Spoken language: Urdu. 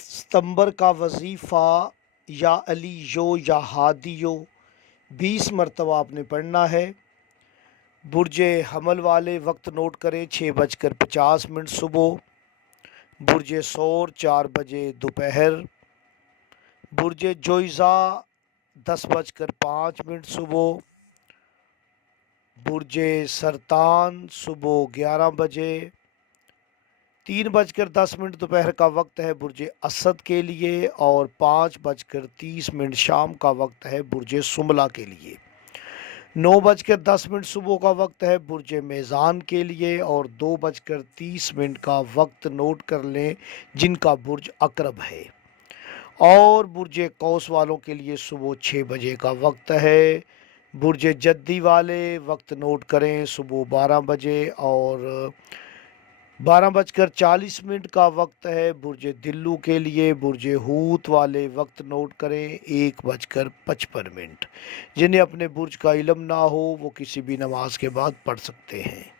ستمبر کا وظیفہ یا علی یو یا ہادی یو 20 مرتبہ آپ نے پڑھنا ہے۔ برج حمل والے وقت نوٹ کریں 6:50 صبح، برج ثور 4 بجے دوپہر، برج جوئزہ 10:05 صبح، برج سرطان صبح 11 بجے، 3:10 دوپہر کا وقت ہے برج اسد کے لیے، اور 5:30 شام کا وقت ہے برج سملہ کے لیے۔ 9:10 صبح کا وقت ہے برج میزان کے لیے، اور 2:30 کا وقت نوٹ کر لیں جن کا برج عقرب ہے۔ اور برج قوس والوں کے لیے صبح 6 بجے کا وقت ہے۔ برج جدی والے وقت نوٹ کریں صبح 12 بجے، اور 12:40 کا وقت ہے برج دلو کے لیے۔ برج حوت والے وقت نوٹ کریں 1:55۔ جنہیں اپنے برج کا علم نہ ہو وہ کسی بھی نماز کے بعد پڑھ سکتے ہیں۔